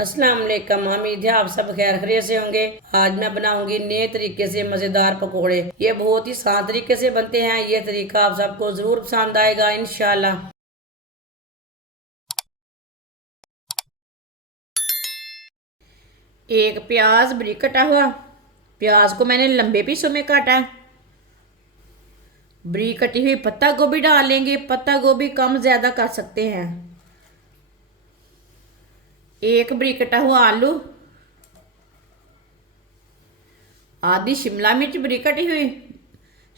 अस्सलाम वालेकुम। उम्मीद है आप सब खैर खैरियत से होंगे। आज मैं बनाऊंगी नए तरीके से मज़ेदार पकोड़े। ये बहुत ही आसान तरीके से बनते हैं। ये तरीका आप सबको ज़रूर पसंद आएगा इंशाल्लाह। एक प्याज बारीक कटा हुआ, प्याज को मैंने लंबे पीसों में काटा है। बारीक कटी हुई पत्ता गोभी डाल लेंगे। पत्ता गोभी कम ज़्यादा कर सकते हैं। एक बारीक कटा हुआ आलू, आधी शिमला मिर्च बारीक कटी हुई।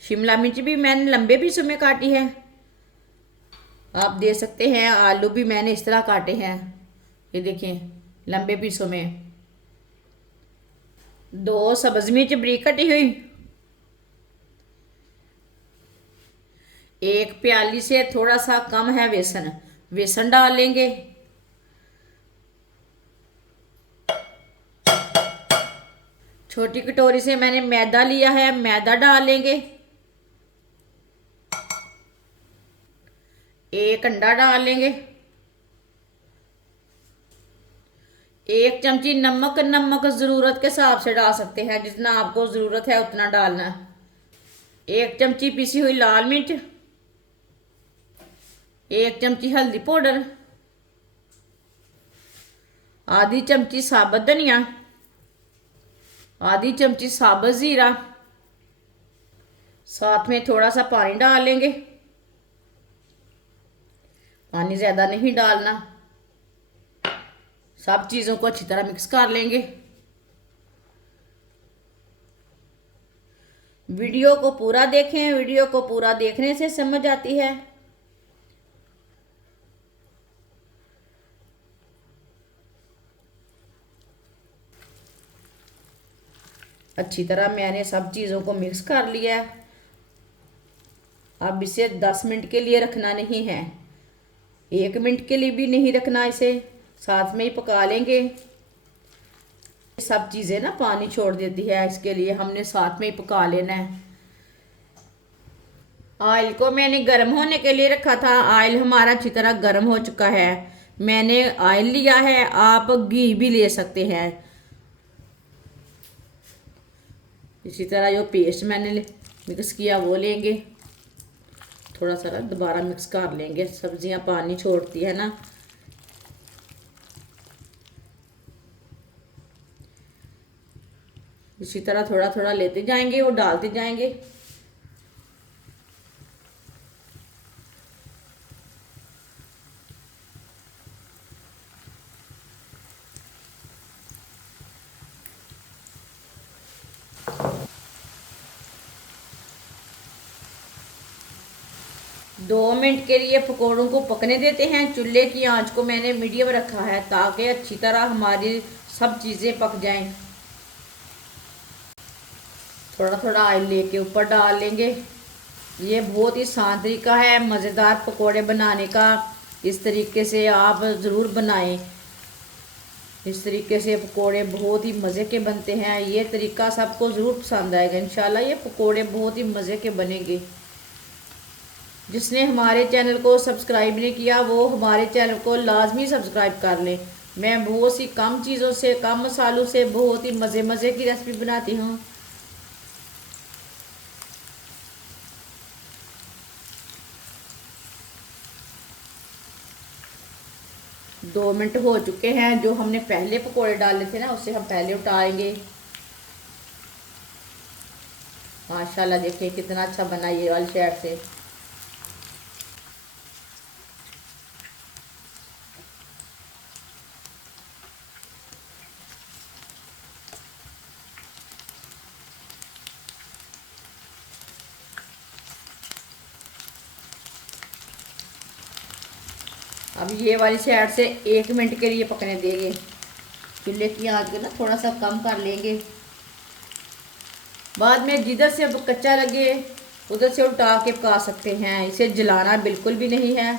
शिमला मिर्च भी मैंने लंबे पीसों में काटी है। आप दे सकते हैं आलू भी मैंने इस तरह काटे हैं, ये देखिए लंबे पीसों में। दो सब्ज मिर्च बारीक कटी हुई। एक प्याली से थोड़ा सा कम है बेसन, बेसन डाल लेंगे। छोटी कटोरी से मैंने मैदा लिया है, मैदा डाल लेंगे। एक अंडा डाल लेंगे। एक चमची नमक, नमक ज़रूरत के हिसाब से डाल सकते हैं, जितना आपको ज़रूरत है उतना डालना। एक चमची पिसी हुई लाल मिर्च। एक चमची हल्दी पाउडर। आधी चमची साबुत धनिया। आधी चमची साबुत ज़ीरा। साथ में थोड़ा सा पानी डाल लेंगे। पानी ज़्यादा नहीं डालना। सब चीज़ों को अच्छी तरह मिक्स कर लेंगे। वीडियो को पूरा देखें, वीडियो को पूरा देखने से समझ आती है। अच्छी तरह मैंने सब चीज़ों को मिक्स कर लिया है। अब इसे 10 मिनट के लिए रखना नहीं है, 1 मिनट के लिए भी नहीं रखना, इसे साथ में ही पका लेंगे। सब चीज़ें ना पानी छोड़ देती है, इसके लिए हमने साथ में ही पका लेना है। ऑयल को मैंने गर्म होने के लिए रखा था। ऑयल हमारा अच्छी तरह गर्म हो चुका है। मैंने ऑयल लिया है, आप घी भी ले सकते हैं। इसी तरह जो पेस्ट मैंने मिक्स किया वो लेंगे। थोड़ा सा दोबारा मिक्स कर लेंगे, सब्जियां पानी छोड़ती है ना। इसी तरह थोड़ा थोड़ा लेते जाएंगे और डालते जाएंगे। दो मिनट के लिए पकौड़ों को पकने देते हैं। चूल्हे की आंच को मैंने मीडियम रखा है ताकि अच्छी तरह हमारी सब चीज़ें पक जाएं। थोड़ा थोड़ा ऑयल लेके ऊपर डाल लेंगे। ये बहुत ही आसान तरीका है मज़ेदार पकौड़े बनाने का। इस तरीके से आप ज़रूर बनाएं। इस तरीके से पकोड़े बहुत ही मज़े के बनते हैं। ये तरीका सबको ज़रूर पसंद आएगा इंशाल्लाह। ये पकोड़े बहुत ही मज़े के बनेंगे। जिसने हमारे चैनल को सब्सक्राइब नहीं किया वो हमारे चैनल को लाजमी सब्सक्राइब कर लें। मैं बहुत सी कम चीज़ों से, कम मसालों से बहुत ही मज़े मज़े की रेसिपी बनाती हूँ। दो मिनट हो चुके हैं। जो हमने पहले पकोड़े डाले थे ना उससे हम पहले उठाएंगे। माशाल्लाह देखिए कितना अच्छा बना ये वाली साइड से। अब ये वाली साइड से 1 मिनट के लिए पकने देंगे। चूल्हे की आंच को ना थोड़ा सा कम कर लेंगे। बाद में जिधर से अब कच्चा लगे उधर से उल्टा के पका सकते हैं। इसे जलाना बिल्कुल भी नहीं है।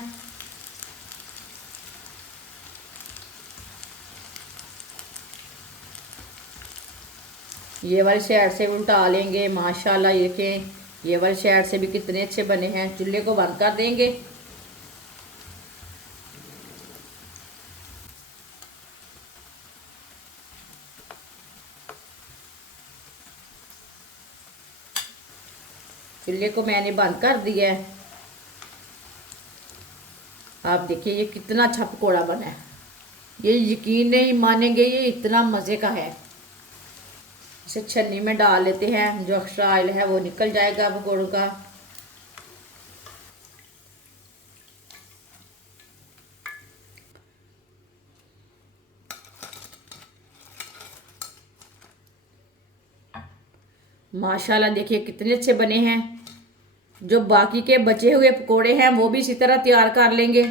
ये वाली साइड से उल्टा लेंगे। माशाल्लाह ये देखें ये वाली साइड से भी कितने अच्छे बने हैं। चूल्हे को बंद कर देंगे। चूल्हे को मैंने बंद कर दिया है। आप देखिए ये कितना अच्छा पकौड़ा बना है, ये यकीन नहीं मानेंगे, ये इतना मज़े का है। इसे छन्नी में डाल लेते हैं, जो एक्स्ट्रा ऑयल है वो निकल जाएगा पकौड़ों का। माशाल्लाह देखिए कितने अच्छे बने हैं। जो बाकी के बचे हुए पकोड़े हैं वो भी इसी तरह तैयार कर लेंगे।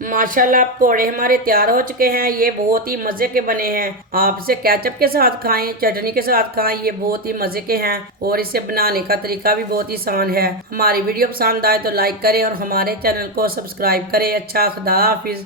माशाल्लाह पकोड़े हमारे तैयार हो चुके हैं। ये बहुत ही मज़े के बने हैं। आप इसे केचप के साथ खाएं, चटनी के साथ खाएं, ये बहुत ही मज़े के हैं और इसे बनाने का तरीका भी बहुत ही आसान है। हमारी वीडियो पसंद आए तो लाइक करें और हमारे चैनल को सब्सक्राइब करें। अच्छा, खुदा हाफिज़।